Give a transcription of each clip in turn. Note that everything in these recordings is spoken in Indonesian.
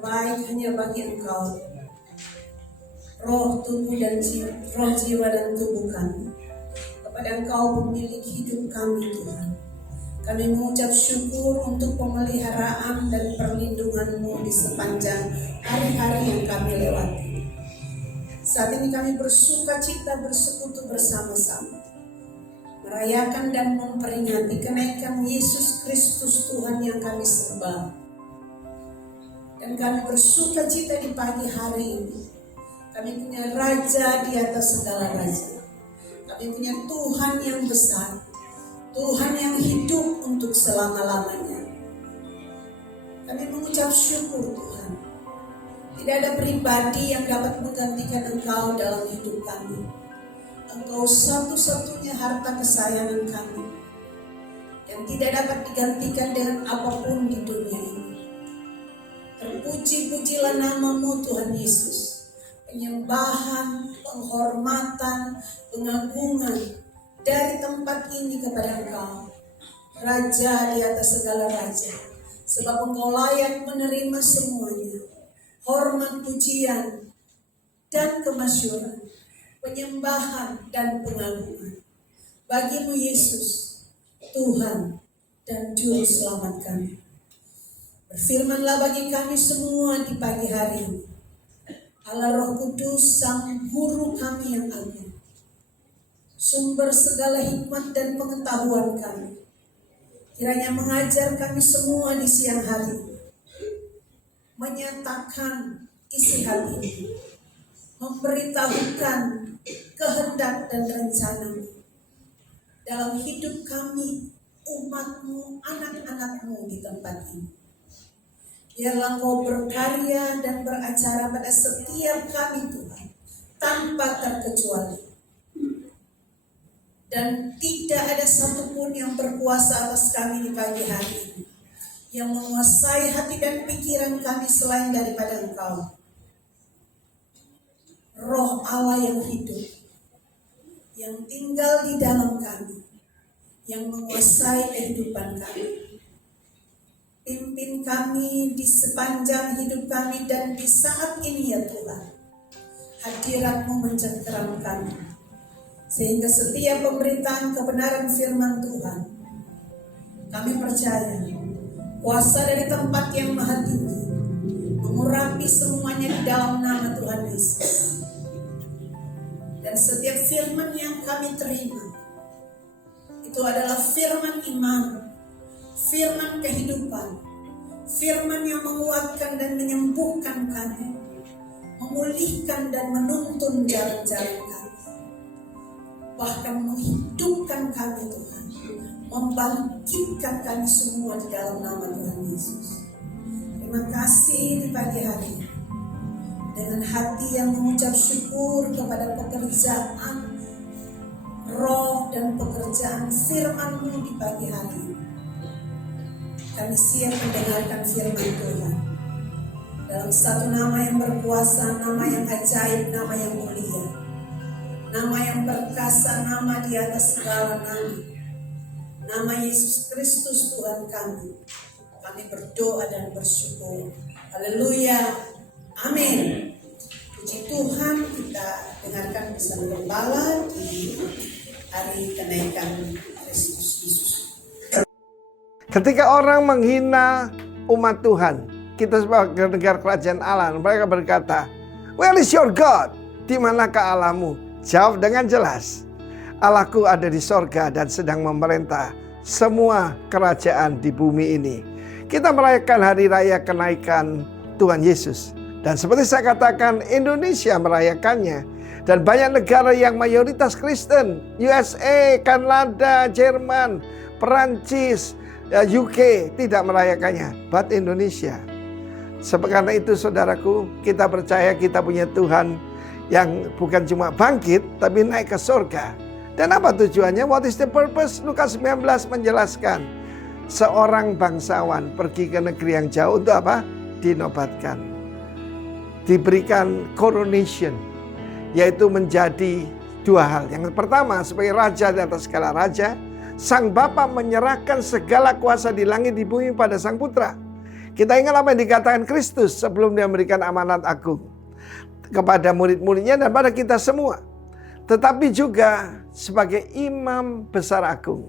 terbaik hanya bagi Engkau, roh, tubuh, dan jiwa, roh, jiwa, dan tubuh kami. Kepada Engkau pemilik hidup kami, Tuhan. Kami mengucap syukur untuk pemeliharaan dan perlindungan-Mu di sepanjang hari-hari yang kami lewati. Saat ini kami bersuka cita bersekutu bersama-sama, merayakan dan memperingati kenaikan Yesus Kristus Tuhan yang kami sembah. Dan kami bersuka cita di pagi hari ini. Kami punya Raja di atas segala raja. Kami punya Tuhan yang besar, Tuhan yang hidup untuk selama-lamanya. Kami mengucap syukur, Tuhan. Tidak ada pribadi yang dapat menggantikan Engkau dalam hidup kami. Engkau satu-satunya harta kesayangan kami, yang tidak dapat digantikan dengan apapun di dunia ini. Terpuji-pujilah nama-Mu, Tuhan Yesus. Penyembahan, penghormatan, pengagungan dari tempat ini kepada Engkau, Raja di atas segala raja. Sebab Engkau layak menerima semuanya. Hormat, pujian, dan kemasyuran, penyembahan dan pengagungan bagi-Mu Yesus, Tuhan dan Juru Selamat kami. Berfirmanlah bagi kami semua di pagi hari ini. Allah Roh Kudus, Sang Guru kami yang agung, sumber segala hikmat dan pengetahuan kami, kiranya mengajar kami semua di siang hari ini, menyatakan isi hati, memberitahukan kehendak dan rencana-Mu dalam hidup kami, umat-Mu, anak-anak-Mu di tempat ini. Biarlah Engkau berkarya dan beracara pada setiap kami, Tuhan, tanpa terkecuali. Dan tidak ada satupun yang berkuasa atas kami di pagi hari ini, yang menguasai hati dan pikiran kami selain daripada Engkau. Roh Allah yang hidup, yang tinggal di dalam kami, yang menguasai kehidupan kami. Pimpin kami di sepanjang hidup kami dan di saat ini ya Tuhan. Hadirat-Mu mencengkeram kami, sehingga setiap pemberitaan kebenaran firman Tuhan, kami percaya kuasa dari tempat yang maha tinggi mengurapi semuanya di dalam nama Tuhan Yesus. Dan setiap firman yang kami terima itu adalah firman iman, firman kehidupan, firman yang menguatkan dan menyembuhkan kami, memulihkan dan menuntun jalan-jalan kami, bahkan menghidupkan kami Tuhan, membangkitkan kami semua di dalam nama Tuhan Yesus. Terima kasih di pagi hari ini, dengan hati yang mengucap syukur kepada pekerjaan roh dan pekerjaan firman-Mu di pagi hari ini. Kami siap mendengarkan firman Tuhan dalam satu nama yang berkuasa, nama yang ajaib, nama yang mulia, nama yang perkasa, nama di atas segala nama, nama Yesus Kristus Tuhan kami. Kami berdoa dan bersyukur. Haleluya. Amin. Puji Tuhan, kita dengarkan pesan gembala di hari kenaikan Kristus Yesus. Ketika orang menghina umat Tuhan, kita sebagai negara kerajaan Allah, mereka berkata, "Where is your God?" Di manakah Allahmu? Jawab dengan jelas, "Allahku ada di sorga dan sedang memerintah semua kerajaan di bumi ini." Kita merayakan hari raya kenaikan Tuhan Yesus. Dan seperti saya katakan, Indonesia merayakannya. Dan banyak negara yang mayoritas Kristen, USA, Kanada, Jerman, Perancis, UK tidak merayakannya, but Indonesia. Karena itu saudaraku, kita percaya kita punya Tuhan yang bukan cuma bangkit, tapi naik ke surga. Dan apa tujuannya? What is the purpose? Lukas 19 menjelaskan, seorang bangsawan pergi ke negeri yang jauh untuk apa? Dinobatkan. Diberikan coronation, yaitu menjadi dua hal. Yang pertama, sebagai raja di atas segala raja, Sang Bapa menyerahkan segala kuasa di langit di bumi pada Sang Putra. Kita ingat apa yang dikatakan Kristus sebelum dia memberikan amanat agung kepada murid-muridnya dan pada kita semua. Tetapi juga sebagai imam besar agung.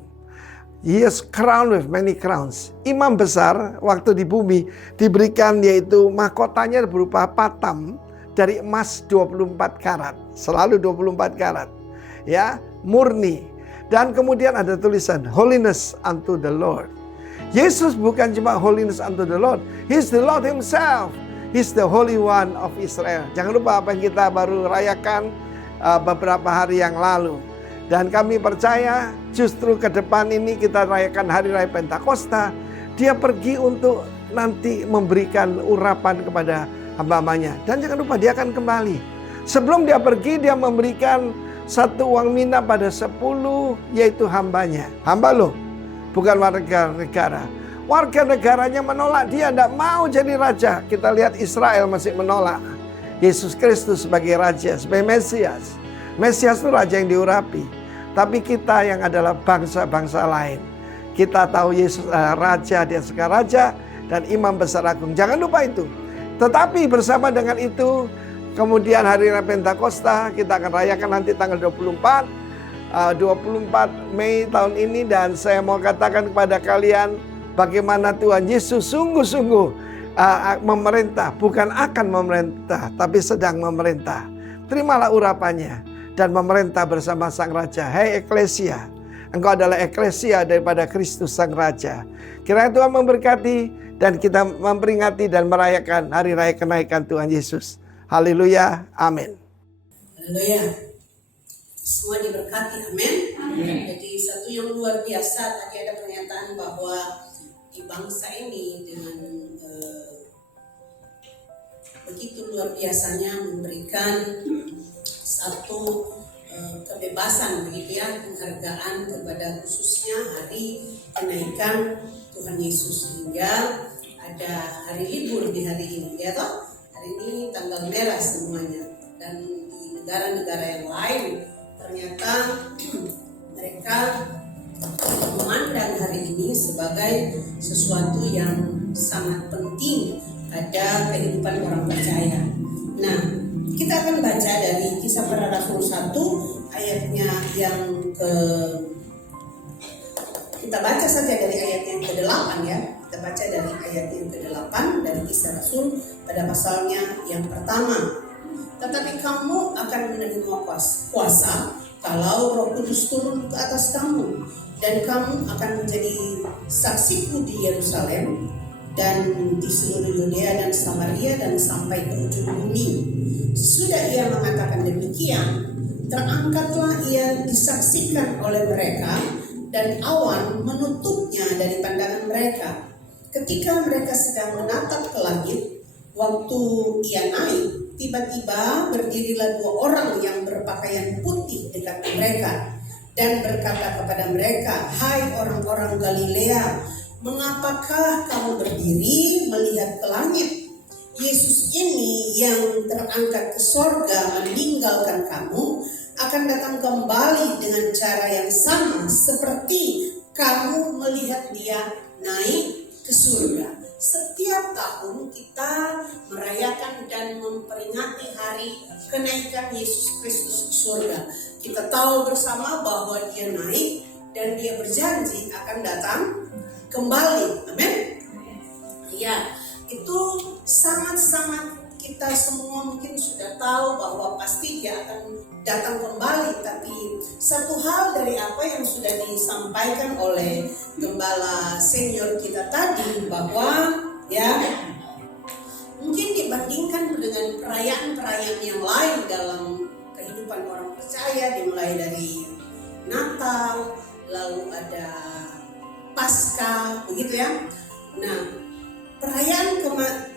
He is crowned with many crowns. Imam besar waktu di bumi diberikan yaitu mahkotanya berupa patam dari emas 24 karat. Selalu 24 karat. Ya, murni. Dan kemudian ada tulisan holiness unto the Lord. Yesus bukan cuma holiness unto the Lord. He's the Lord himself. He's the Holy One of Israel. Jangan lupa apa yang kita baru rayakan beberapa hari yang lalu. Dan kami percaya justru ke depan ini kita rayakan Hari Raya Pentakosta. Dia pergi untuk nanti memberikan urapan kepada hamba-hambanya. Dan jangan lupa dia akan kembali. Sebelum dia pergi dia memberikan satu uang mina pada 10 yaitu hambanya. Hamba loh, bukan warga negara. Warga negaranya menolak dia, tidak mau jadi raja. Kita lihat Israel masih menolak Yesus Kristus sebagai raja, sebagai Mesias. Mesias itu raja yang diurapi. Tapi kita yang adalah bangsa-bangsa lain, kita tahu Yesus adalah raja, dia sekarang raja dan imam besar agung. Jangan lupa itu. Tetapi bersama dengan itu, kemudian Hari Raya Pentakosta kita akan rayakan nanti tanggal 24 Mei tahun ini. Dan saya mau katakan kepada kalian bagaimana Tuhan Yesus sungguh-sungguh memerintah. Bukan akan memerintah, tapi sedang memerintah. Terimalah urapannya dan memerintah bersama Sang Raja. Hei eklesia, engkau adalah eklesia daripada Kristus Sang Raja. Kiranya Tuhan memberkati dan kita memperingati dan merayakan Hari Raya Kenaikan Tuhan Yesus. Haleluya, amin. Haleluya. Semua diberkati, amin. Jadi satu yang luar biasa, tadi ada pernyataan bahwa di bangsa ini dengan begitu luar biasanya memberikan satu kebebasan begitu ya, penghargaan kepada khususnya hari kenaikan Tuhan Yesus, sehingga ada hari libur di hari ini ya toh. Hari ini tanggal merah semuanya, dan di negara-negara yang lain ternyata mereka memandang hari ini sebagai sesuatu yang sangat penting pada kehidupan orang percaya. Nah, kita akan baca dari Kisah Para Rasul 1 ayatnya yang kita baca saja dari ayat yang ke-8 ya. Kita baca dari ayat yang ke-8 dari Kisah Rasul pada pasalnya yang pertama. Tetapi kamu akan menerima kuasa kalau Roh Kudus turun ke atas kamu, dan kamu akan menjadi saksiku di Yerusalem dan di seluruh Yudea dan Samaria dan sampai ke ujung bumi. Sesudah ia mengatakan demikian, terangkatlah ia disaksikan oleh mereka, dan awan menutupnya dari pandangan mereka. Ketika mereka sedang menatap ke langit, waktu ia naik, tiba-tiba berdirilah 2 orang yang berpakaian putih dekat mereka dan berkata kepada mereka, "Hai orang-orang Galilea, mengapakah kamu berdiri melihat ke langit? Yesus ini yang terangkat ke sorga meninggalkan kamu akan datang kembali dengan cara yang sama seperti kamu melihat dia naik ke surga." Setiap tahun kita merayakan dan memperingati hari kenaikan Yesus Kristus ke surga. Kita tahu bersama bahwa dia naik dan dia berjanji akan datang kembali. Amin. Ya, itu sangat-sangat kita semua mungkin sudah tahu bahwa pasti dia akan datang kembali. Tapi satu hal dari apa yang sudah disampaikan oleh gembala senior kita tadi, bahwa ya mungkin dibandingkan dengan perayaan-perayaan yang lain dalam kehidupan orang percaya, dimulai dari Natal, lalu ada Paskah, begitu ya. Nah, perayaan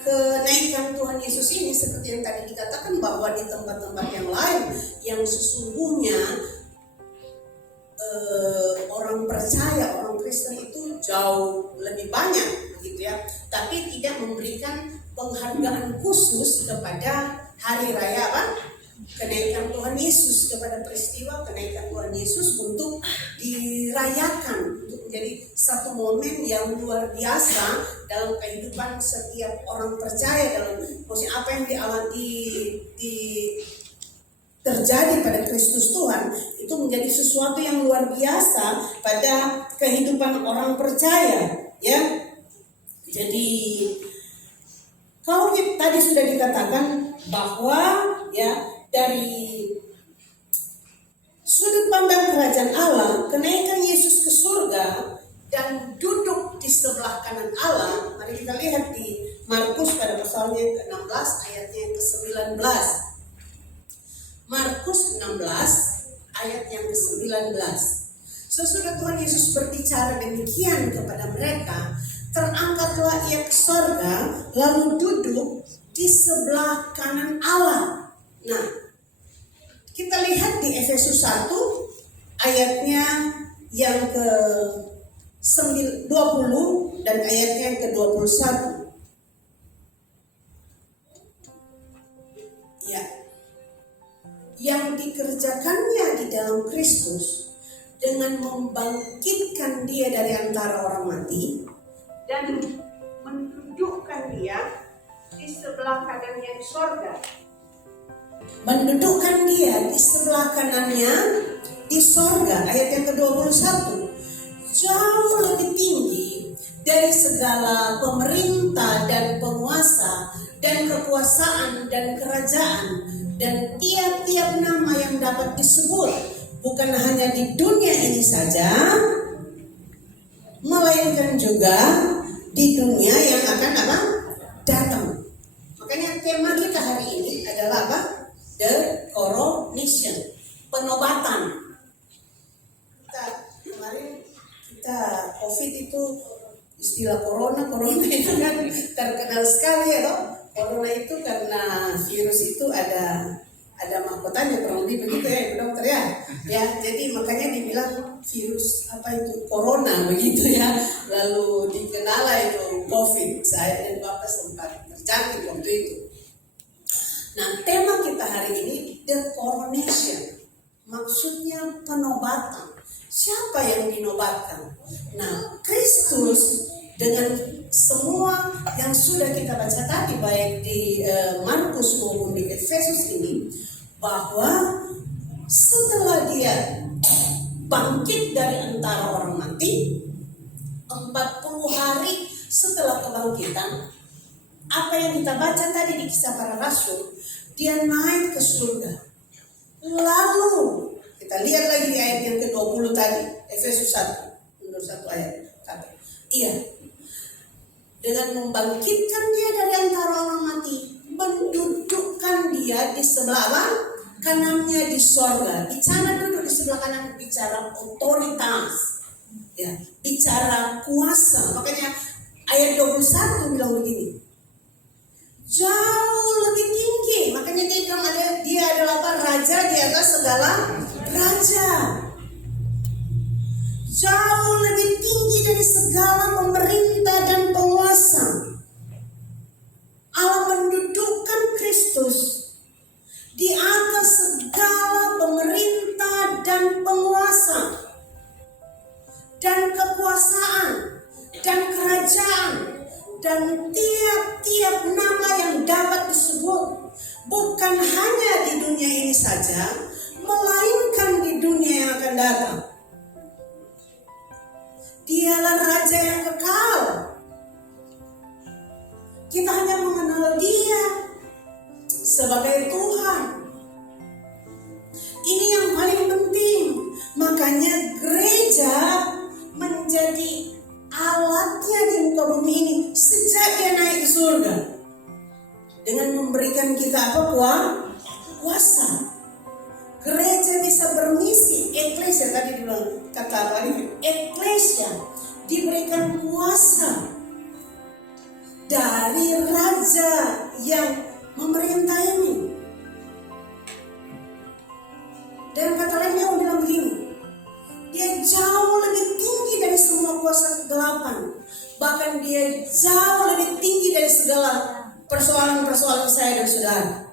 kenaikan Tuhan Yesus ini seperti yang tadi dikatakan bahwa di tempat-tempat yang lain yang sesungguhnya orang percaya, orang Kristen itu jauh lebih banyak begitu ya, tapi tidak memberikan penghargaan khusus kepada hari raya kenaikan Tuhan Yesus, kepada peristiwa kenaikan Tuhan Yesus untuk dirayakan, untuk menjadi satu momen yang luar biasa dalam kehidupan setiap orang percaya. Dalam maksudnya apa yang terjadi pada Kristus Tuhan itu menjadi sesuatu yang luar biasa pada kehidupan orang percaya, ya. Jadi kalau tadi sudah dikatakan bahwa ya dari sudut pandang kerajaan Allah, kenaikan Yesus ke surga dan duduk di sebelah kanan Allah, mari kita lihat di Markus pada pasalnya yang ke-16 ayatnya yang ke-19. Markus 16 ayat yang ke-19. Sesudah Tuhan Yesus berbicara demikian kepada mereka, terangkatlah ia ke surga, lalu duduk di sebelah kanan Allah. Nah, kita lihat di Efesus 1 ayatnya yang ke-20 dan ayatnya yang ke-21. Ya. Yang dikerjakannya di dalam Kristus dengan membangkitkan dia dari antara orang mati dan mendudukkan dia di sebelah kanannya di sorga. Mendudukkan dia di sebelah kanannya di sorga, ayat yang ke-21. Jauh lebih tinggi dari segala pemerintah dan penguasa dan kekuasaan dan kerajaan dan tiap-tiap nama yang dapat disebut, bukan hanya di dunia ini saja, melainkan juga di dunia yang akan datang. Makanya tema kita hari ini adalah apa? The coronation, penobatan. Kemarin kita COVID itu istilah corona itu kan terkenal sekali ya toh. Corona itu karena virus itu ada mahkotanya, kurang lebih begitu ya dokter ya. Ya, jadi makanya dibilang virus apa itu corona begitu ya. Lalu dikenal itu COVID. Saya dan Bapak sempat terjangkit waktu itu. Nah, tema kita hari ini the coronation. Maksudnya penobatan. Siapa yang dinobatkan? Nah, Kristus dengan semua yang sudah kita baca tadi baik di Markus maupun di Efesus ini, bahwa setelah dia bangkit dari antara orang mati 40 hari setelah kebangkitan, apa yang kita baca tadi di Kisah Para Rasul, dia naik ke surga. Lalu kita lihat lagi di ayat yang ke-20 tadi, Efesus 1 mundur 1 ayat. Iya, dengan membangkitkan dia dari antara orang mati, mendudukkan dia di sebelah kanannya di sorga. Bicara duduk di sebelah kanan, bicara otoritas, ya, bicara kuasa. Makanya ayat 21 bilang begini, jauh lebih tinggi. Makanya dia bilang dia adalah apa? Raja di atas segala raja. Jauh lebih tinggi dari segala pemerintah dan penguasa. Allah mendudukkan Kristus di atas segala pemerintah dan penguasa dan kekuasaan dan kerajaan dan tiap-tiap nama yang dapat disebut, bukan hanya di dunia ini saja, melainkan di dunia yang akan datang. Dialah Raja yang kekal. Kita hanya mengenal Dia sebagai Tuhan. Ini yang paling penting. Makanya gereja menjadi alatnya di muka bumi ini sejak dia naik ke surga, dengan memberikan kita apa? Kuasa. Gereja bisa bermisi, eklesia tadi dibilang kata apa ini? Eklesia diberikan kuasa dari Raja yang memerintah ini. Dan kata lain dia bilang begini, dia jauh lebih tinggi dari semua kuasa kegelapan. Bahkan dia jauh lebih tinggi dari segala persoalan-persoalan saya dan saudara.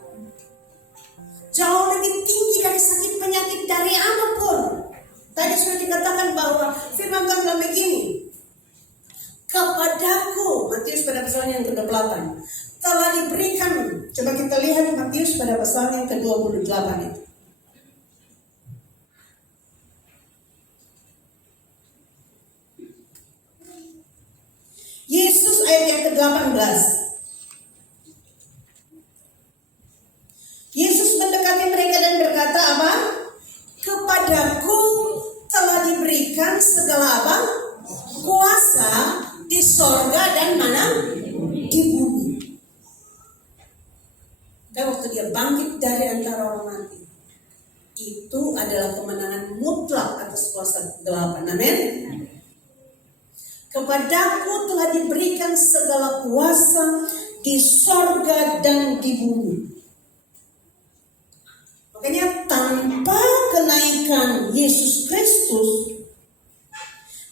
Jauh lebih tinggi dari sakit penyakit dari apapun. Tadi sudah dikatakan bahwa firman Tuhan bilang begini, ke-28 itu. Yesus ayat yang ke-18. Yesus mendekati mereka dan berkata apa? Kepadaku telah diberikan segala apa? Kuasa di sorga dan mana? Di bumi. Dan waktu dia bangkit dari antara orang mati, itu adalah kemenangan mutlak atas kuasa kegelapan. Amin. Kepadaku telah diberikan segala kuasa di sorga dan di bumi. Makanya tanpa kenaikan Yesus Kristus,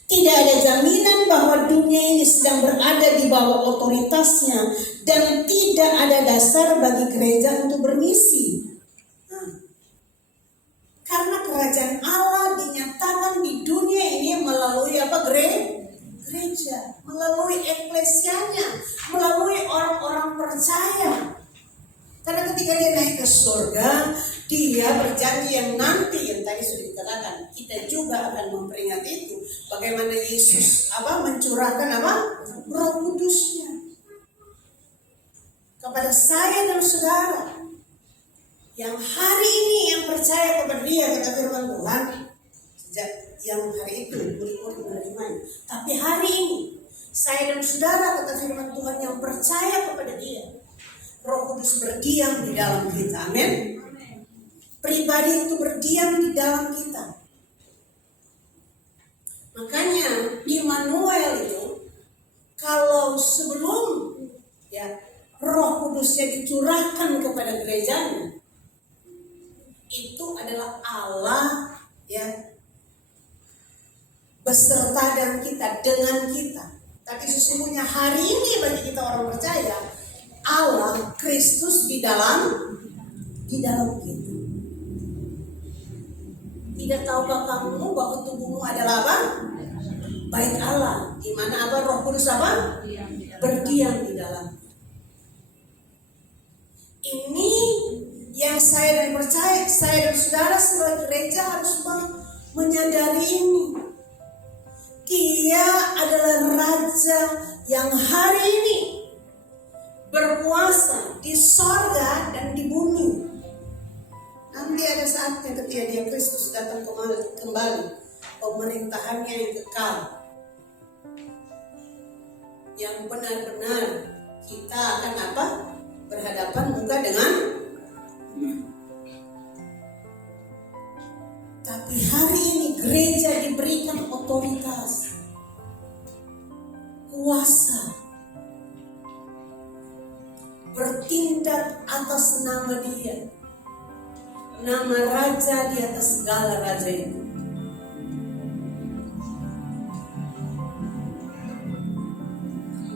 tidak ada jaminan bahwa dunia ini sedang berada di bawah otoritasnya, dan tidak ada dasar bagi gereja untuk bermisi. Karena kerajaan Allah dinyatakan di dunia ini melalui apa? Gereja, melalui eklesianya, melalui orang-orang percaya. Karena ketika dia naik ke surga, dia berjanji yang nanti yang tadi sudah dikatakan, kita juga akan memperingati itu. Bagaimana Yesus mencurahkan Roh Kudusnya kepada saya dan saudara yang hari ini yang percaya kepada Dia, kata firman Tuhan. Sejak yang hari itu murid-murid menerimanya, tapi hari ini saya dan saudara, kata firman Tuhan, yang percaya kepada Dia, Roh Kudus berdiam di dalam kita. Amin. Pribadi itu berdiam di dalam kita. Makanya Immanuel itu, kalau sebelum Roh Kudusnya dicurahkan kepada gerejanya, itu adalah Allah beserta dengan kita. Tapi sesungguhnya hari ini bagi kita orang percaya, Allah Kristus di dalam kita. Tidak tahukah kamu bahwa tubuhmu adalah apa? Bait Allah, di mana Roh Kudus berdiam di dalam. Ini yang saya dan percaya, saya dan saudara sebagai gereja harus menyadari ini. Dia adalah Raja yang hari ini berkuasa di sorga dan di bumi. Nanti ada saatnya ketika Dia Kristus datang kembali, pemerintahannya yang kekal, yang benar-benar kita akan berhadapan muka dengan. Tapi hari ini gereja diberikan otoritas, kuasa, bertindak atas nama Dia, nama Raja di atas segala raja itu.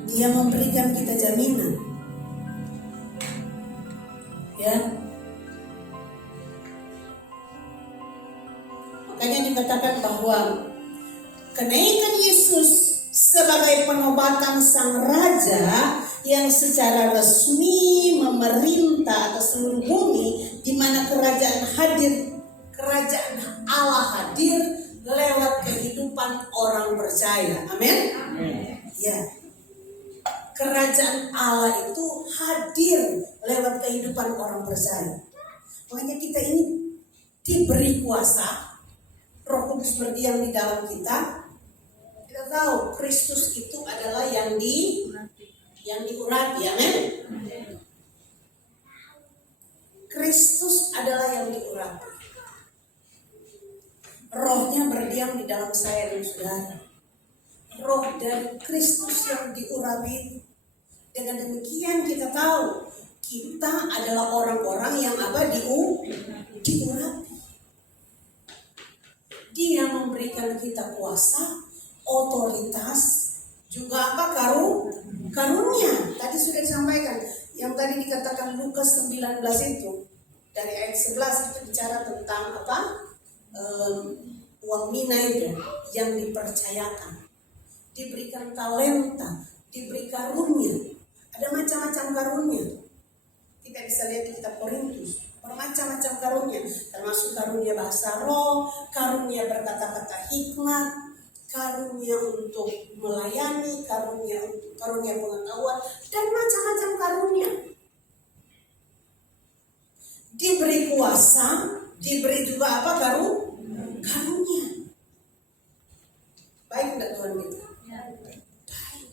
Dia memberikan kita jaminan, Makanya dikatakan bahwa kenaikan Yesus sebagai penobatan Sang Raja yang secara resmi memerintah atas seluruh bumi, di mana kerajaan Allah hadir lewat kehidupan orang percaya. Amin. Ya. Kerajaan Allah itu hadir lewat kehidupan orang percaya. Makanya kita ini diberi kuasa, Roh Kudus berdiam di dalam kita. Kita tahu Kristus itu adalah yang diurapi, amin. Kristus adalah yang diurapi. Rohnya berdiam di dalam saya dan saudara. Roh dari Kristus yang diurapi. Dengan demikian kita tahu kita adalah orang-orang yang diurapi. Dia memberikan kita kuasa, otoritas, juga karunia. Tadi sudah disampaikan, yang tadi dikatakan Lukas 19 itu, dari ayat 11 itu bicara tentang uang mina itu yang dipercayakan, diberikan talenta, diberi karunia. Ada macam-macam karunia. Kita bisa lihat di kitab Korintus Bermacam-macam karunia, termasuk karunia bahasa roh, karunia berkata-kata hikmat, karunia untuk melayani, karunia pengetahuan, dan macam-macam karunia. Diberi kuasa, diberi juga apa karunia. Baik enggak Tuhan kita? Baik.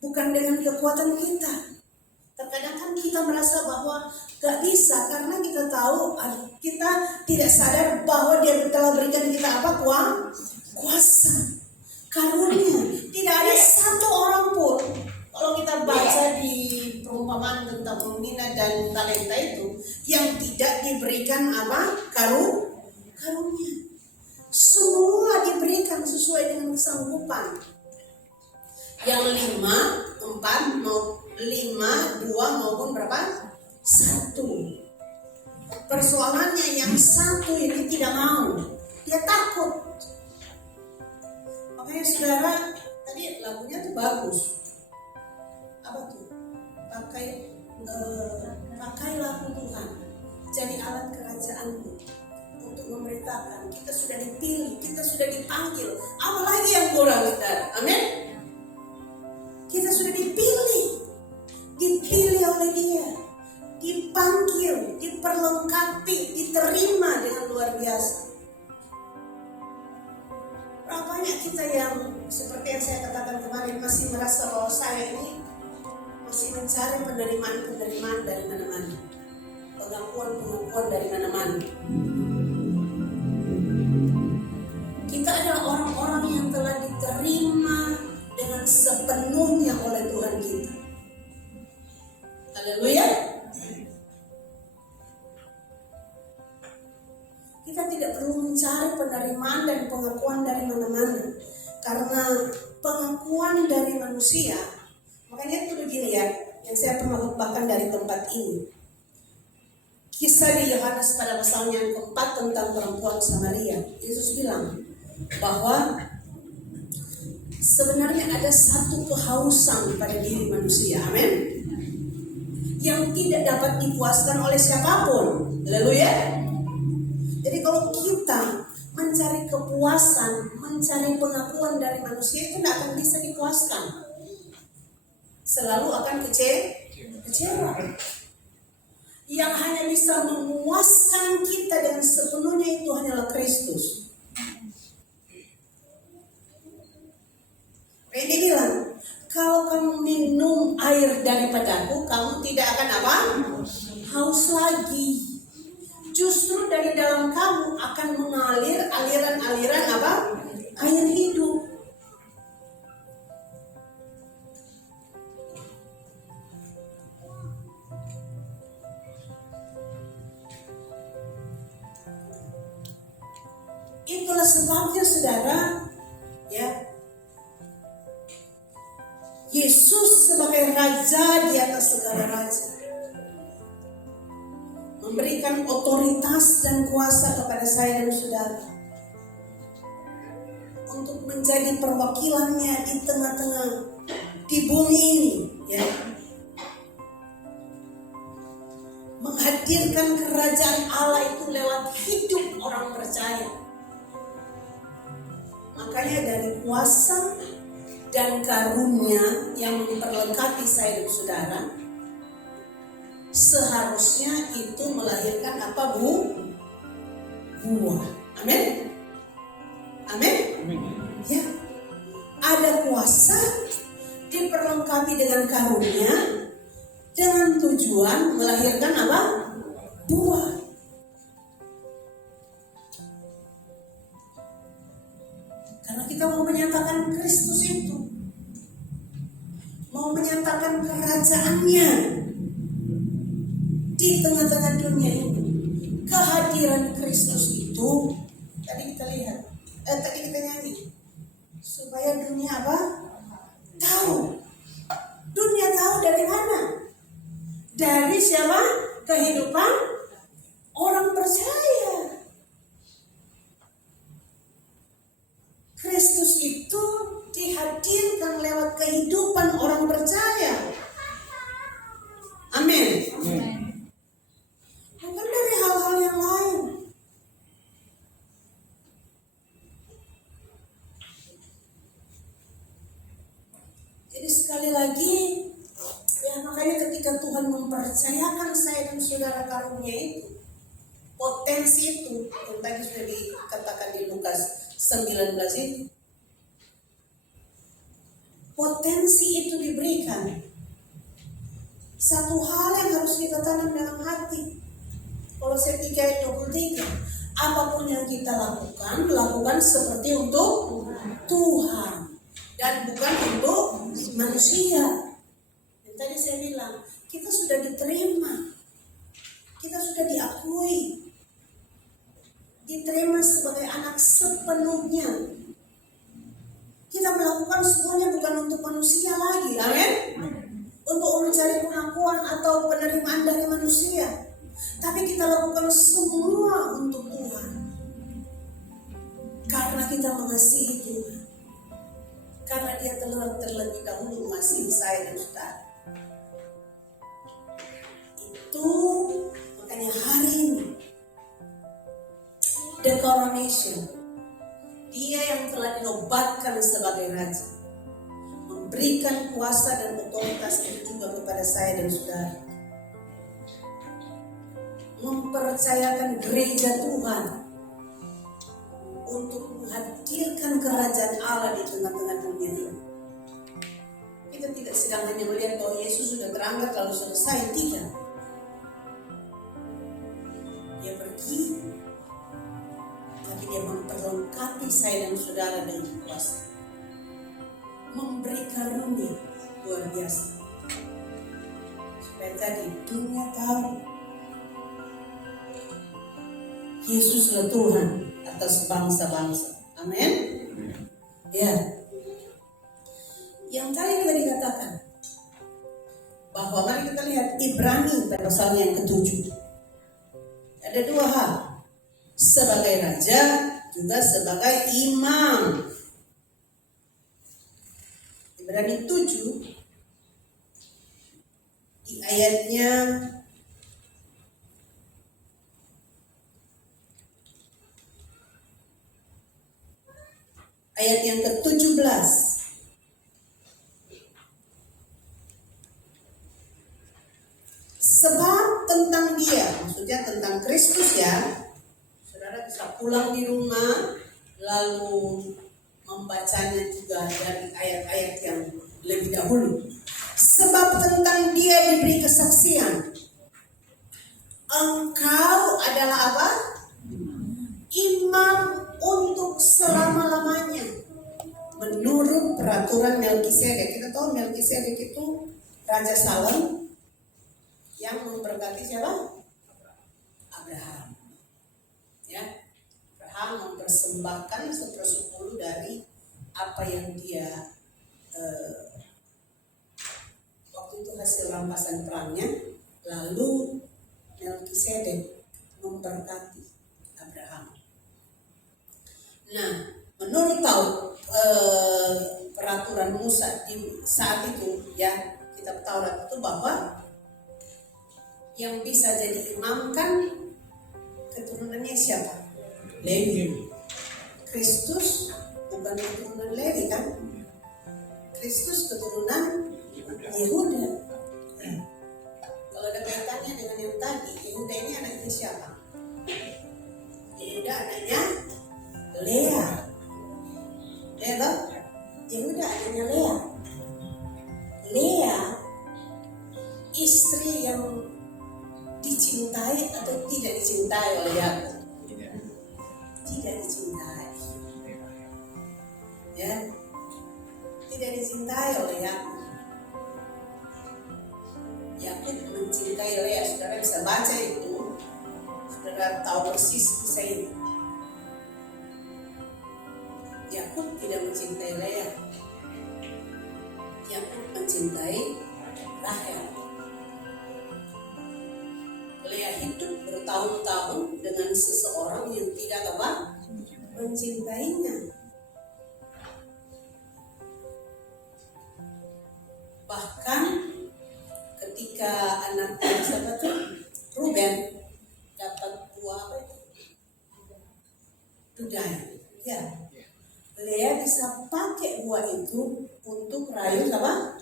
Bukan dengan kekuatan kita. Terkadang kan kita merasa bahwa gak bisa karena kita tahu, kita tidak sadar bahwa Dia telah berikan kita apa? Kuasa, karunia. Tidak ada satu orang pun, kalau kita baca di perumpamaan tentang pembina dan talenta itu, yang tidak diberikan apa? Karunia. Semua diberikan sesuai dengan kesanggupan. Yang 5, 2 maupun berapa? 1. Persoalannya yang 1 ini tidak mau. Dia takut. Makanya saudara, tadi lagunya tuh bagus. Apa tuh? Pakailah Tuhan jadi alat kerajaanmu untuk memberitakan. Kita sudah dipilih, kita sudah dipanggil. Apalagi yang kurang, saudara? Amin. Kita sudah dipilih oleh Dia, dipanggil, diperlengkapi, diterima dengan luar biasa. Berapa banyak kita yang seperti yang saya katakan kemarin masih merasa bahwa saya ini masih mencari penerimaan dari mana-mana, pengakuan dari mana-mana. Kita adalah orang-orang yang telah diterima dengan sepenuhnya oleh Tuhan kita. Haleluya. Kita tidak perlu mencari penerimaan dan pengakuan dari mana-mana, karena pengakuan dari manusia. Makanya itu begini ya, yang saya pernah khotbahkan dari tempat ini. Kisah di Yohanes pada pasalnya yang keempat tentang perempuan Samaria. Yesus bilang bahwa sebenarnya ada satu kehausan pada diri manusia, amin, yang tidak dapat dipuaskan oleh siapapun. Haleluya. Jadi kalau kita mencari kepuasan, mencari pengakuan dari manusia, itu tidak akan bisa dipuaskan. Selalu akan kecewa. Yang hanya bisa memuaskan kita dengan sepenuhnya itu hanyalah Kristus. Dia bilang, kalau kamu minum air daripadaku, kamu tidak akan apa? Haus lagi. Justru dari dalam kamu akan mengalir aliran-aliran apa? Air hidup. Itulah sebabnya saudara, ya, Yesus sebagai Raja di atas segala raja memberikan otoritas dan kuasa kepada saya dan saudara untuk menjadi perwakilannya di tengah-tengah di bumi ini, ya, menghadirkan kerajaan Allah itu lewat hidup orang percaya. Makanya dari kuasa dan karunia yang memperlengkapi saya dan saudara, seharusnya itu melahirkan apa, buah. Amin. Amin. Ya, ada kuasa diperlengkapi dengan karunia dengan tujuan melahirkan apa? Buah. Karena kita mau menyatakan Kristus itu, mau menyatakan kerajaannya di tengah-tengah dunia ini. Kehadiran Kristus itu tadi kita lihat, tadi kita nyanyi, supaya dunia apa? Tahu. Dunia tahu dari mana? Dari siapa? Kehidupan orang percaya. Kristus itu dihadirkan lewat kehidupan orang percaya. Amin. Jadi sekali lagi, ya makanya ketika Tuhan mempercayakan saya dan saudara karunia itu, potensi itu yang tadi sudah dikatakan di Lukas 19 itu, potensi itu diberikan. Satu hal yang harus kita tanam dalam hati. Kolose 3 ayat 23, apapun yang kita lakukan, lakukan seperti untuk Tuhan dan bukan untuk manusia. Dan tadi saya bilang, kita sudah diterima, kita sudah diakui, diterima sebagai anak sepenuhnya. Kita melakukan semuanya bukan untuk manusia lagi, amin? Untuk mencari pengakuan atau penerimaan dari manusia, tapi kita lakukan semua untuk Tuhan, karena kita mengasihi Tuhan, karena Dia telah terlebih dahulu mengasihi saya dan saudara. Itu makanya hari ini the coronation, Dia yang telah dinobatkan sebagai Raja, memberikan kuasa dan otoritas itu juga kepada saya dan saudara, mempercayakan gereja Tuhan untuk menghadirkan kerajaan Allah di tengah-tengah dunia ini. Kita tidak sedang hanya melihat bahwa Yesus sudah terangkat lalu selesai, tidak. Dia pergi, tapi Dia memperlengkapi saya dan saudara dengan kuasa, memberi karunia luar biasa, supaya tadi dunia tahu Yesuslah Tuhan atas bangsa-bangsa. Amin. Ya. Yang tadi kita dikatakan bahwa mari kita lihat Ibrani pada pasal yang ke-7. Ada dua hal, sebagai raja juga sebagai imam. Ibrani 7 di ayatnya yang ke-17. Sebab tentang Dia, maksudnya tentang Kristus ya, saudara bisa pulang di rumah lalu membacanya juga dari ayat-ayat yang lebih dahulu. Sebab tentang Dia diberi kesaksian, engkau adalah apa? Imam untuk selama-lamanya menurut peraturan Melkisedek. Kita tahu Melkisedek itu Raja Salem yang memberkati siapa? Abraham. Ya, Abraham mempersembahkan 1/10 dari apa yang dia waktu itu hasil rampasan perangnya. Lalu Melkisedek memberkati Abraham. Nah, menurut peraturan Musa di saat itu ya, kitab Taurat itu, bahwa yang bisa jadi imam kan keturunannya siapa? Lewi. Kristus bukan keturunan Lewi kan? Kristus keturunan Yehuda. Kalau ada kaitannya dengan yang tadi, Yehuda ini anaknya siapa? Yehuda anaknya Lea. Lea, Yehuda anaknya Lea. Lea istri yang dicintai atau tidak dicintai oleh Yakub? Tidak dicintai. Ya, tidak dicintai oleh Yakub. Yakub mencintai Lea. Saudara bisa baca itu. Saudara tahu persis kisah ini. Yakub tidak mencintai Lea. Yakub mencintai Rahel. Lea hidup bertahun-tahun dengan seseorang yang tidak mencintainya. Bahkan ketika anaknya siapa tuh? Ruben dapat buah apa itu? Dudai. Ya. Lea bisa pakai buah itu untuk rayu apa?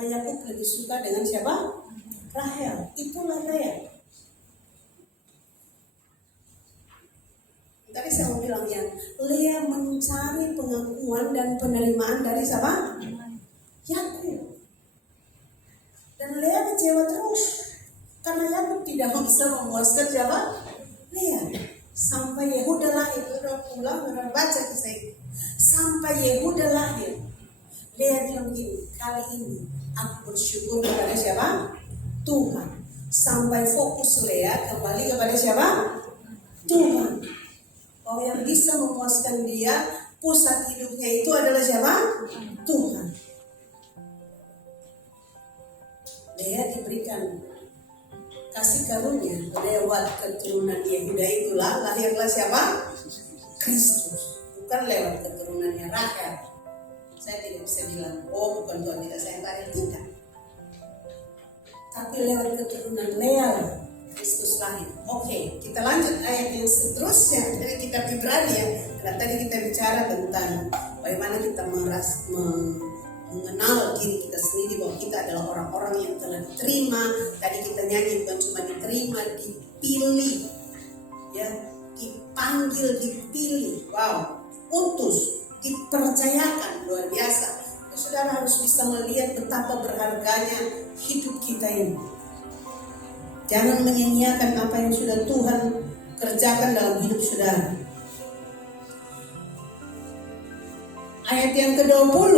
Karena Yakub lebih suka dengan siapa? Rahel. Itulah Lea. Tadi saya mau bilang ya, Lea mencari pengakuan dan penerimaan dari siapa? Yakub. Dan Lea kecewa terus karena Yakub tidak bisa memuaskan siapa? Lea. Sampai Yehuda lahir, udah baca kisah itu. Sampai Yehuda lahir, Lea bilang gini, kali ini aku bersyukur kepada siapa? Tuhan. Sampai fokus Lea kembali kepada siapa? Tuhan. Bahwa yang bisa memuaskan dia, pusat hidupnya itu adalah siapa? Tuhan. Lea diberikan kasih karunia lewat keturunan Yehuda, itulah lahirlah siapa? Kristus. Bukan lewat keturunannya Rahel. Saya tidak bisa bilang, oh bukan Tuhan tidak sayang Rahel, tidak. Tapi lewat keturunan Lea Kristus lahir. Oke, kita lanjut ayat yang seterusnya dari kitab Ibrani ya. Karena tadi kita bicara tentang bagaimana kita mengenal diri kita sendiri bahwa kita adalah orang-orang yang telah diterima. Tadi kita nyanyi bukan cuma diterima, dipilih, ya, dipanggil, dipilih. Wow, utus, dipercayakan, luar biasa. Saudara harus bisa melihat betapa berharganya hidup kita ini. Jangan menyia-nyiakan apa yang sudah Tuhan kerjakan dalam hidup saudara. Ayat yang ke-20.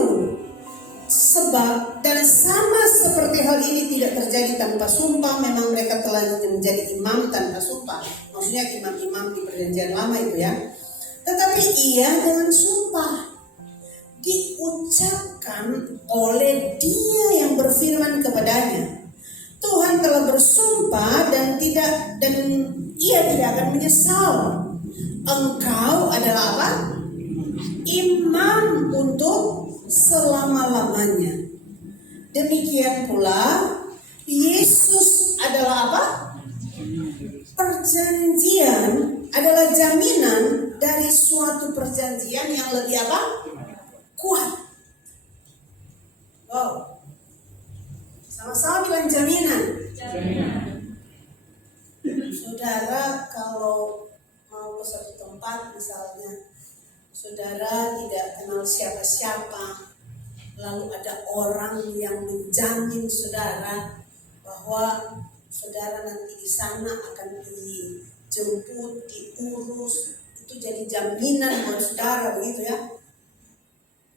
Sebab dan sama seperti hal ini tidak terjadi tanpa sumpah, memang mereka telah menjadi imam tanpa sumpah. Maksudnya imam-imam di perjanjian lama itu ya. Tetapi ia dengan sumpah diucapkan oleh dia yang berfirman kepadanya. Tuhan telah bersumpah dan ia tidak akan menyesal. Engkau adalah apa? Imam untuk selama-lamanya. Demikian pula Yesus adalah apa? Perjanjian, adalah jaminan dari suatu perjanjian yang lebih apa? Kuat. Wow. Sama-sama bilang jaminan. Saudara kalau mau ke suatu tempat misalnya, saudara tidak kenal siapa-siapa, lalu ada orang yang menjamin saudara bahwa saudara nanti di sana akan dijemput, diurus, itu jadi jaminan buat saudara, begitu ya.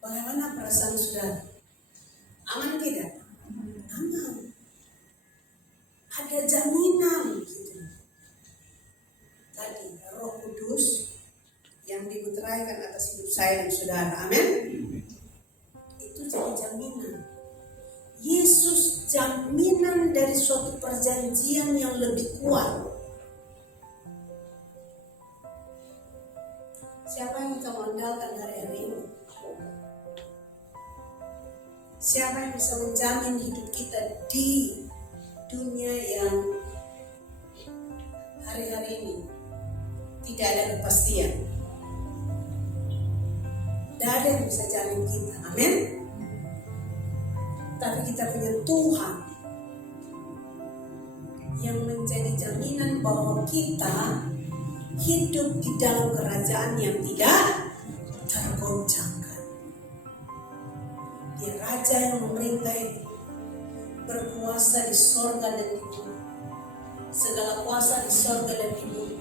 Bagaimana perasaan saudara? Aman tidak? Aman. Ada jaminan gitu. Tadi Roh Kudus yang dimeteraikan atas hidup saya dan saudara. Amin. Itu jadi jaminan. Yesus jaminan dari suatu perjanjian yang lebih kuat. Siapa yang kita andalkan hari-hari ini? Siapa yang bisa menjamin hidup kita di dunia yang hari-hari ini tidak ada kepastian? Tidak ada yang bisa jamin kita, amin. Tapi kita punya Tuhan yang menjadi jaminan bahwa kita hidup di dalam kerajaan yang tidak tergoncangkan. Dia Raja yang memerintah, berkuasa di sorga dan di bumi. Segala kuasa di sorga dan di bumi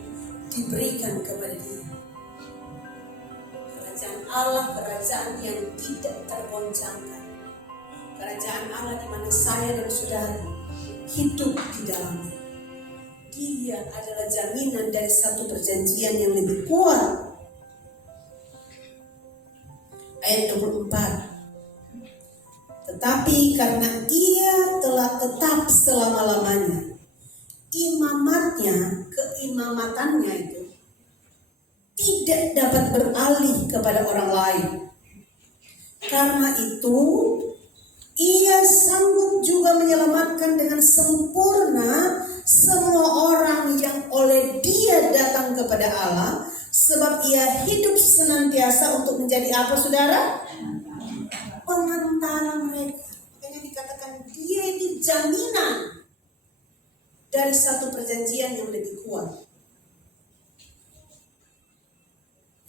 diberikan kepada dia. Kerajaan Allah, kerajaan yang tidak tergoncangkan. Kerajaan Allah di mana saya dan saudara hidup di dalamnya. Dia adalah jaminan dari satu perjanjian yang lebih kuat. Ayat 24. Tetapi karena ia telah tetap selama-lamanya, imamatnya, keimamatannya itu tidak dapat beralih kepada orang lain. Karena itu, ia sanggup juga menyelamatkan dengan sempurna semua orang yang oleh dia datang kepada Allah, sebab ia hidup senantiasa untuk menjadi apa, saudara? Pengantara mereka. Makanya dikatakan jaminan dari satu perjanjian yang lebih kuat.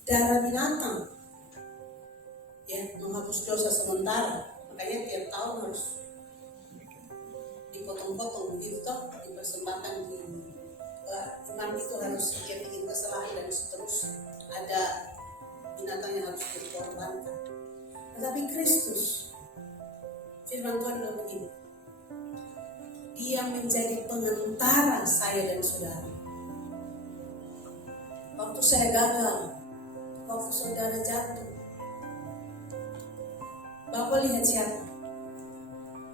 Darah binatang ya menghapus dosa sementara, makanya tiap tahun harus dipotong-potong begitu toh, dipersembahkan di imam itu harus dia bikin kesalahan dan seterusnya, ada binatang yang harus dikorbankan. Tetapi Kristus, firman Tuhan bilang begini, dia menjadi pengantara saya dan saudara. Waktu saya gagal, waktu saudara jatuh, Bapak lihat siapa?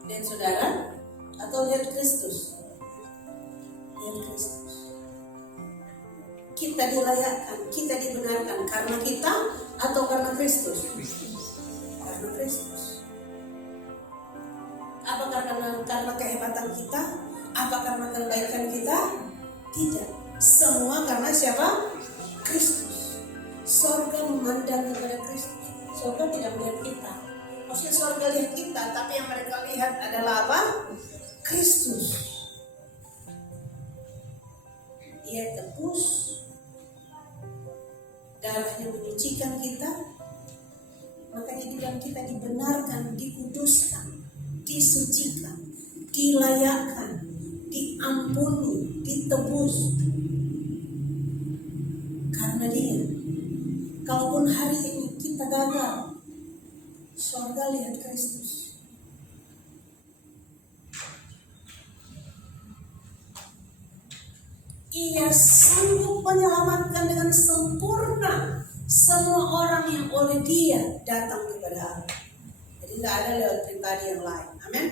Lihat saudara atau lihat Kristus? Lihat Kristus. Kita dilayakkan, kita dibenarkan karena kita atau karena Kristus? Karena Kristus. Apa karena kehebatan kita? Apa karena kebaikan kita? Tidak. Semua karena siapa? Kristus. Sorga memandang kepada Kristus. Sorga tidak melihat kita. Maksudnya sorga lihat kita, tapi yang mereka lihat adalah apa? Kristus. Dia tebus, darahnya menyucikan kita, makanya dibilang kita dibenarkan, dikuduskan, disucikan, dilayakkan, diampuni, ditebus. Karena dia, kalaupun hari ini kita gagal, surga lihat Kristus. Ia sanggup menyelamatkan dengan sempurna semua orang yang oleh dia datang kepada Allah. Jadi tidak ada lewat pribadi yang lain. Amin.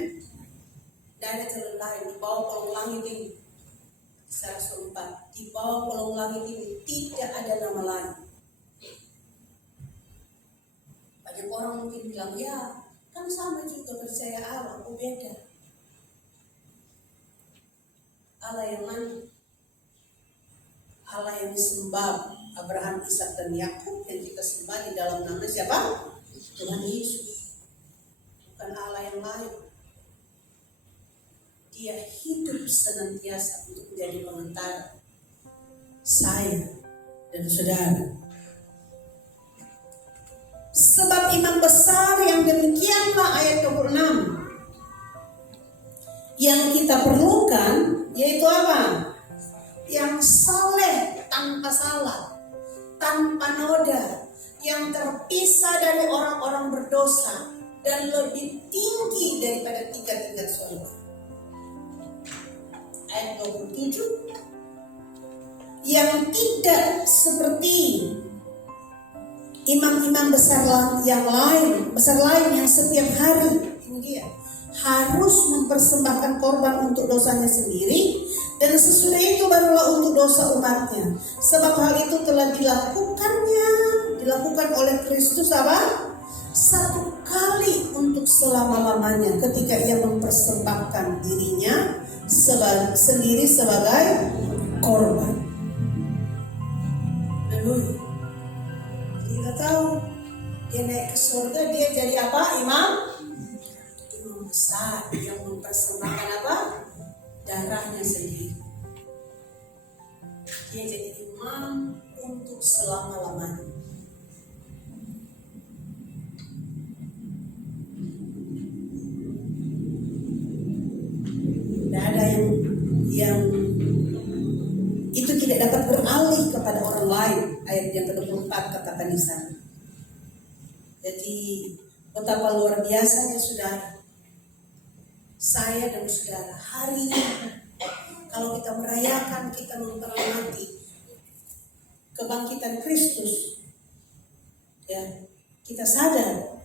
Tidak ada jalan lain. Di bawah kolong langit ini, secara sempat, di bawah kolong langit ini tidak ada nama lain. Banyak orang mungkin bilang, ya kan sama juga percaya Allah. Oh beda. Allah yang mana? Allah yang disembah Abraham, Ishak dan Yakub, yang kita sembah di dalam nama siapa? Tuhan Yesus. Bukan Allah yang lain. Dia hidup senantiasa untuk menjadi pengantara saya dan saudara. Sebab imam besar yang demikianlah, ayat 26, yang kita perlukan yaitu apa? Yang saleh tanpa salah, tanpa noda, yang terpisah dari orang-orang berdosa dan lebih tinggi daripada tingkat-tingkat surga. Ayat 27, yang tidak seperti imam-imam besar yang lain yang setiap hari ini dia harus mempersembahkan korban untuk dosanya sendiri, dan sesudah itu barulah untuk dosa umatnya. Sebab hal itu telah dilakukan oleh Kristus apa? Satu kali untuk selama-lamanya, ketika ia mempersembahkan dirinya sendiri sebagai korban. Haleluya. Kita tahu dia naik ke surga, dia jadi apa? Imam besar yang mempersembahkan apa? Darahnya sendiri. Dia jadi imam untuk selama-lamanya. Tidak ada yang itu tidak dapat beralih kepada orang lain. Ayat yang ke-24 katakan di sana. Jadi betapa luar biasanya saudara, saya dan saudara hari ini, kalau kita merayakan, kita memperingati kebangkitan Kristus, ya, kita sadar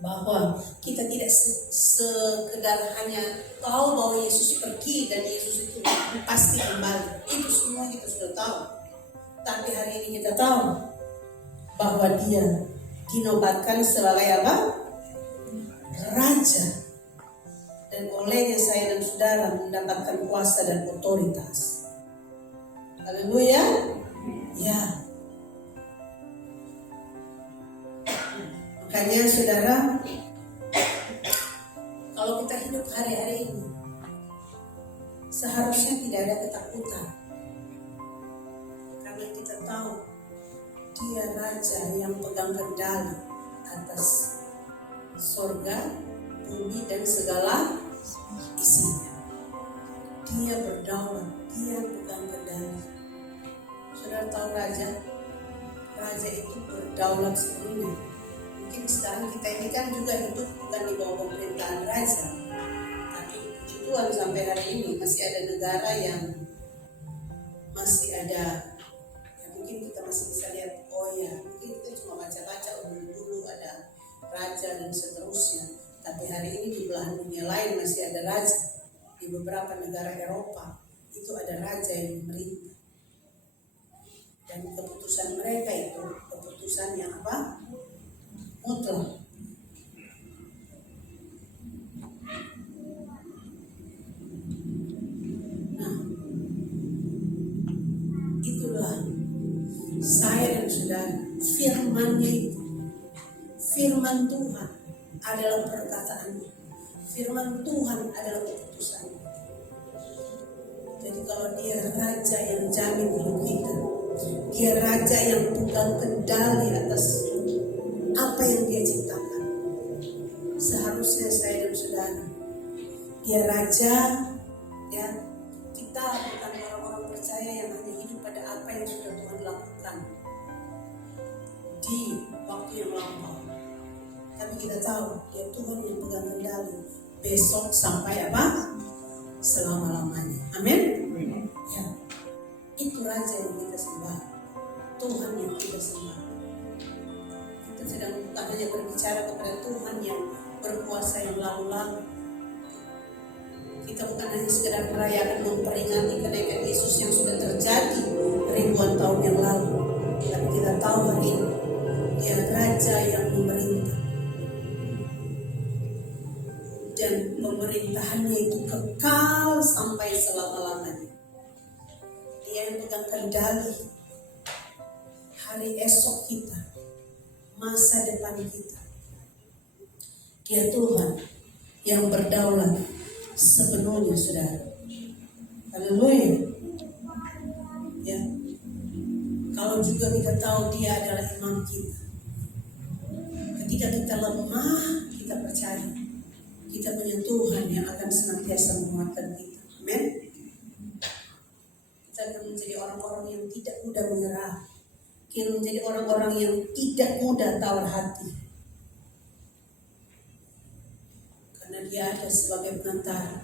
bahwa kita tidak sekedar hanya tahu bahwa Yesus pergi dan Yesus itu pasti kembali. Itu semua kita sudah tahu. Tapi hari ini kita tahu bahwa dia dinobatkan sebagai apa? Raja. Dan olehnya saya dan saudara mendapatkan kuasa dan otoritas. Haleluya. Ya. Makanya saudara, Kalau kita hidup hari-hari ini, seharusnya tidak ada ketakutan. Karena kita tahu Dia Raja yang pegang kendali atas surga, bumi, dan segala isinya. Dia berdaulat, Dia pegang kendali. Saudara tahu Raja itu berdaulat sepenuhnya. Mungkin sekarang kita ini kan juga hidup bukan di bawah pemerintahan Raja, tapi puji Tuhan sampai hari ini masih ada negara yang masih ada, ya mungkin kita masih bisa lihat, oh ya mungkin kita cuma baca-baca dulu ada raja dan seterusnya, tapi hari ini di belahan dunia lain masih ada raja. Di beberapa negara Eropa itu ada raja yang memerintah, dan keputusan mereka itu keputusan yang apa? Mutlak. Nah, itulah saya dan saudara, firman-Nya itu, firman Tuhan adalah perkataannya, firman Tuhan adalah keputusan. Jadi kalau Dia Raja yang jamin hidup kita, Dia Raja yang pegang kendali atas apa yang Dia ciptakan, seharusnya saya dan saudara, Dia Raja, ya, kita bukan orang-orang percaya yang hanya hidup pada apa yang sudah Tuhan lakukan di waktu yang lampau. Tapi kita tahu Dia Tuhan yang pegang kendali besok sampai apa? Selama-lamanya. Amin. Ya, itu Raja yang kita sembah, Tuhan yang kita sembah. Kita sedang bukan hanya berbicara kepada Tuhan yang berkuasa yang lalu-lalu. Kita bukan hanya sekedar merayakan memperingati kenaikan Yesus yang sudah terjadi ribuan tahun yang lalu, tapi kita tahu hari ini Dia Raja yang memerintah, dan pemerintahannya itu kekal sampai selama-lamanya. Dia yang pegang kendali hari esok kita, masa depan kita. Dia Tuhan yang berdaulat sepenuhnya, saudara. Haleluya. Ya. Kalau juga kita tahu Dia adalah imam kita. Ketika kita lemah, kita percaya kita punya Tuhan yang akan senantiasa menguatkan kita. Amin. Kita akan menjadi orang-orang yang tidak mudah menyerah. Kita menjadi orang-orang yang tidak mudah tawar hati. Karena Dia ada sebagai pengantar.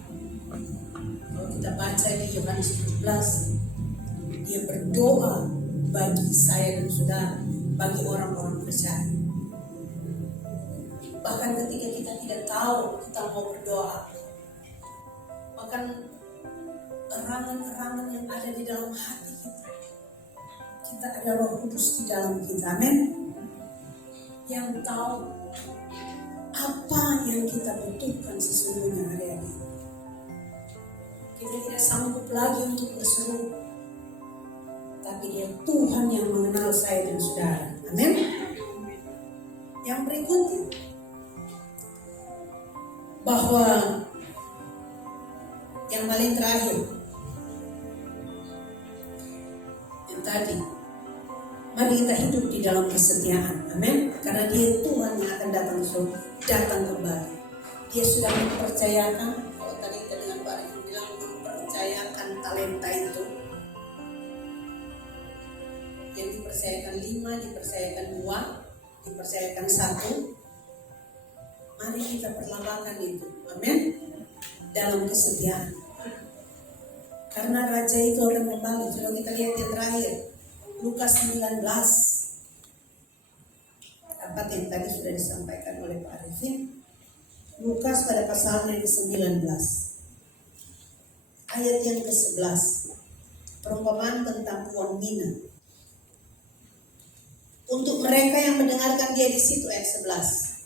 Kalau kita baca di Yohanes 17, Dia berdoa bagi saya dan saudara, bagi orang-orang percaya. Bahkan ketika kita tidak tahu kita mau berdoa, bahkan erangan-erangan yang ada di dalam hati kita ada Roh Kudus di dalam kita, amin, yang tahu apa yang kita butuhkan sesungguhnya hari-hari. Kita tidak sanggup lagi untuk berseru, tapi Dia Tuhan yang mengenal saya dan saudara, amin. Yang berikutnya, bahwa yang paling terakhir, yang tadi, mari kita hidup di dalam kesetiaan, amin. Karena Dia Tuhan yang akan datang kembali. Dia sudah mempercayakan, kalau tadi kita dengan Pak Rifan bilang mempercayakan talenta itu, yang dipercayakan 5, dipercayakan 2, dipercayakan 1. Mari kita perlawakan itu, amin, dalam kesetiaan. Karena Raja itu akan kembali. Kalau kita lihat yang terakhir, Lukas 19, apa yang tadi sudah disampaikan oleh Pak Arifin. Lukas pada pasalnya yang ke-19, ayat yang ke-11, perumpamaan tentang pohon mina. Untuk mereka yang mendengarkan Dia di situ, ayat 11.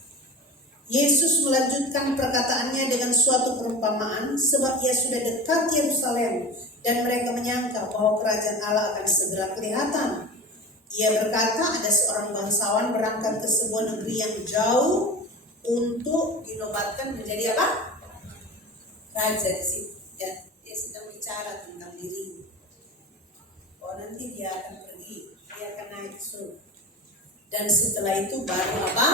Yesus melanjutkan perkataannya dengan suatu perumpamaan, sebab Ia sudah dekat Yerusalem dan mereka menyangka bahwa kerajaan Allah akan segera kelihatan. Ia berkata, ada seorang bangsawan berangkat ke sebuah negeri yang jauh untuk dinobatkan menjadi apa? raja di situ. Ya, dia sedang bicara tentang dirinya. Oh, nanti dia akan pergi, dia akan naik surga. Dan setelah itu baru apa?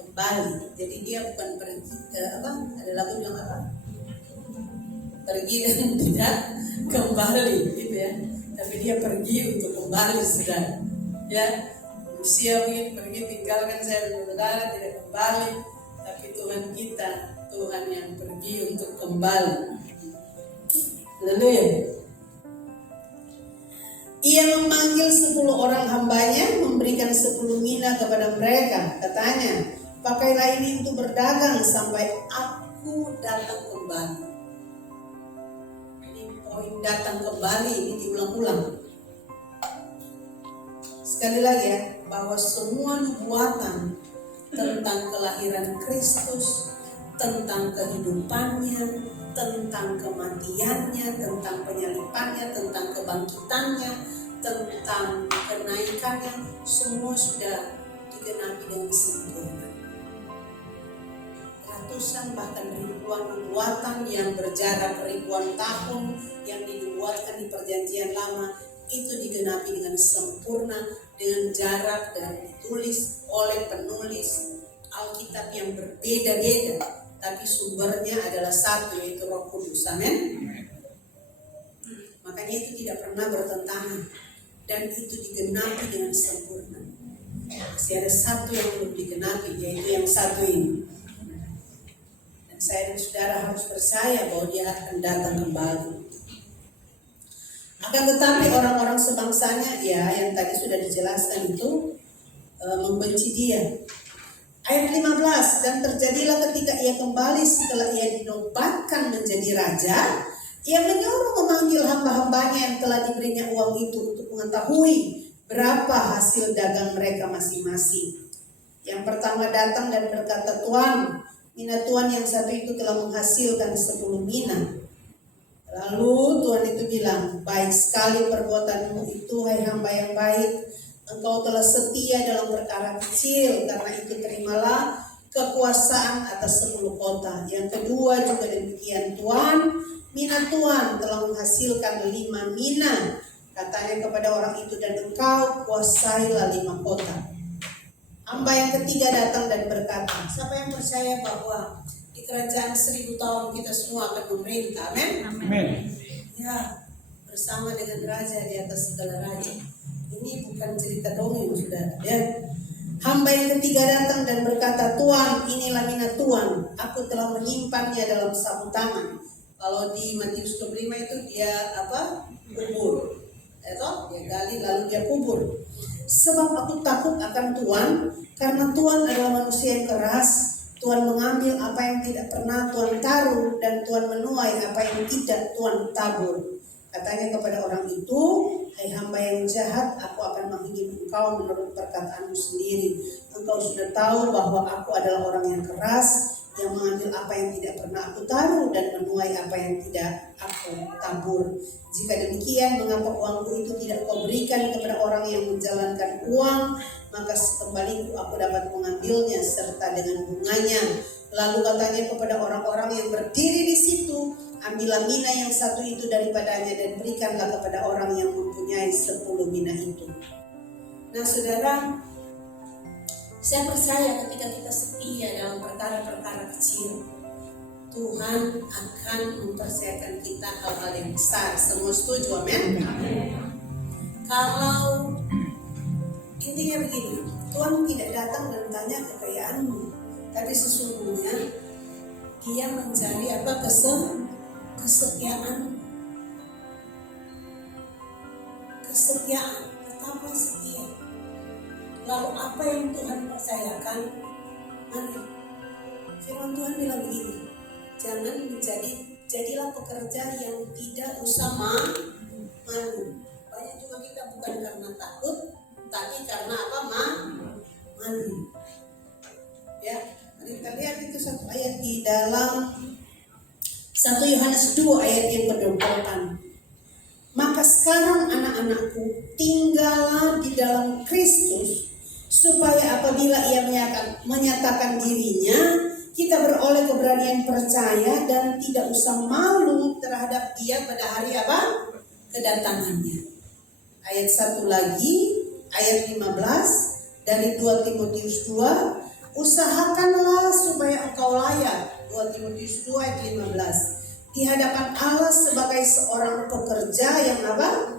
Kembali. Jadi dia bukan pergi ada lagu yang apa? Pergi dan tidak kembali, gitu ya. Tapi dia pergi untuk kembali, saudara. Ya, manusia mungkin pergi tinggalkan saya dan saudara tidak kembali, tapi Tuhan kita, Tuhan yang pergi untuk kembali. Haleluya. Ia memanggil 10 orang hambanya, memberikan 10 mina kepada mereka. Katanya, pakailah ini untuk berdagang sampai aku datang kembali. Ini poin datang kembali, ini diulang-ulang. Sekali lagi ya, bahwa semua nubuatan tentang kelahiran Kristus, tentang kehidupannya, tentang kematiannya, tentang penyalipannya, tentang kebangkitannya, tentang kenaikannya, semua sudah digenapi dengan sempurna. Ratusan bahkan ribuan nubuatan yang berjarak ribuan tahun yang dinubuatkan di perjanjian lama itu digenapi dengan sempurna, dengan jarak dan ditulis oleh penulis Alkitab yang berbeda-beda, tapi sumbernya adalah satu, yaitu Roh Kudus. Amin. Makanya itu tidak pernah bertentangan dan itu digenapi dengan sempurna. Masih ada satu yang belum digenapi, yaitu yang satu ini. Dan saya dan saudara harus percaya bahwa dia akan datang kembali. Akan tetapi orang-orang sebangsanya, ya yang tadi sudah dijelaskan itu, membenci dia. Ayat 15, dan terjadilah ketika ia kembali setelah ia dinobatkan menjadi raja, ia menyuruh memanggil hamba-hambanya yang telah diberinya uang itu untuk mengetahui berapa hasil dagang mereka masing-masing. Yang pertama datang dan berkata, Tuan, mina tuan yang satu itu telah menghasilkan 10 mina. Lalu Tuhan itu bilang, baik sekali perbuatanmu itu, hai hamba yang baik. Engkau telah setia dalam perkara kecil, karena itu terimalah kekuasaan atas 10 kota. Yang kedua juga demikian, Tuan, mina Tuan telah menghasilkan 5 mina. Katanya kepada orang itu, dan engkau kuasailah 5 kota. Hamba yang ketiga datang dan berkata, siapa yang percaya bahwa di kerajaan 1000 tahun kita semua akan memerintah? Amin. Amin. Ya, bersama dengan raja di atas segala raja. Ini bukan cerita dongeng, saudara. Ya. Hamba yang ketiga datang dan berkata, Tuan, inilah mina Tuan. Aku telah menyimpannya dalam sapu tangan. Kalau di Matius 25 itu dia kubur. Dia gali lalu dia kubur. Sebab aku takut akan Tuan, karena Tuan adalah manusia yang keras. Tuan mengambil apa yang tidak pernah Tuan taruh, dan Tuan menuai apa yang tidak Tuan tabur. Katanya kepada orang itu, hai hamba yang jahat, aku akan menghidup engkau menurut perkataanmu sendiri. Engkau sudah tahu bahwa aku adalah orang yang keras, yang mengambil apa yang tidak pernah aku taruh dan menuai apa yang tidak aku tabur. Jika demikian, mengapa uangku itu tidak kau berikan kepada orang yang menjalankan uang? Maka sekembaliku aku dapat mengambilnya serta dengan bunganya. Lalu katanya kepada orang-orang yang berdiri di situ, ambillah mina yang satu itu daripadanya dan berikanlah kepada orang yang mempunyai 10 mina itu. Nah saudara, saya percaya ketika kita setia dalam perkara-perkara kecil, Tuhan akan mempercayakan kita hal-hal yang besar. Semua setuju, amin? Kalau intinya begini, Tuhan tidak datang dan tanya kekayaanmu, tapi sesungguhnya Dia mencari kesetiaan. Kesetiaan, tetaplah setia. Lalu apa yang Tuhan percayakan? Mari. Firman Tuhan bilang begini, jadilah pekerja yang tidak usah malu. Banyak juga kita bukan karena takut, tapi karena malu. Ya, mari kita lihat itu satu ayat di dalam 1 Yohanes 2 ayat yang ke-28. Maka sekarang anak-anakku, tinggallah di dalam Kristus, supaya apabila ia menyatakan dirinya, Kita beroleh keberanian percaya dan tidak usah malu terhadap Dia pada hari apa? Kedatangannya. Ayat 1 lagi, ayat 15 dari 2 Timotius 2, usahakanlah supaya engkau layak. 2 Timotius 2 ayat 15. Di hadapan Allah sebagai seorang pekerja yang apa?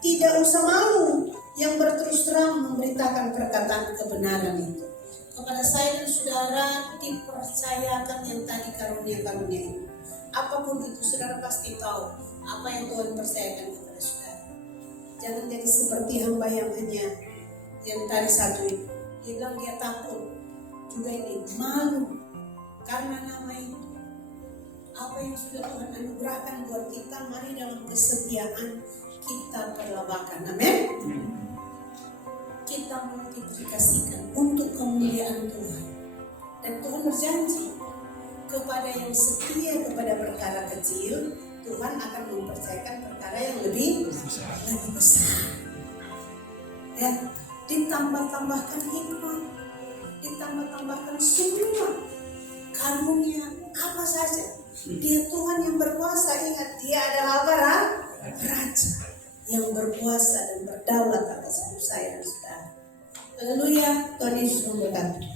Tidak usah malu, yang berterus terang memberitakan perkataan kebenaran itu. Kepada saya dan saudara dipercayakan yang tadi karunia-karunia itu. Apapun itu, saudara pasti tahu apa yang Tuhan percayakan kepada saudara. Jangan jadi seperti hamba yang hanya yang tadi satu itu. Dia bilang dia takut, juga ini malu karena nama itu. Apa yang sudah Tuhan anugerahkan buat kita, mari dalam kesetiaan kita perlawakan. Amin. Kita multiplikasikan untuk kemuliaan Tuhan. Dan Tuhan berjanji kepada yang setia kepada perkara kecil, Tuhan akan mempercayakan perkara yang lebih besar. Ya, ditambah-tambahkan hikmat, ditambah-tambahkan semua karunia apa saja. Dia Tuhan yang berkuasa. Ingat, Dia adalah apa? Raja yang berkuasa dan berdaulat atas hidup saya dan saudara. Haleluya, Tuhan Yesus memberkati.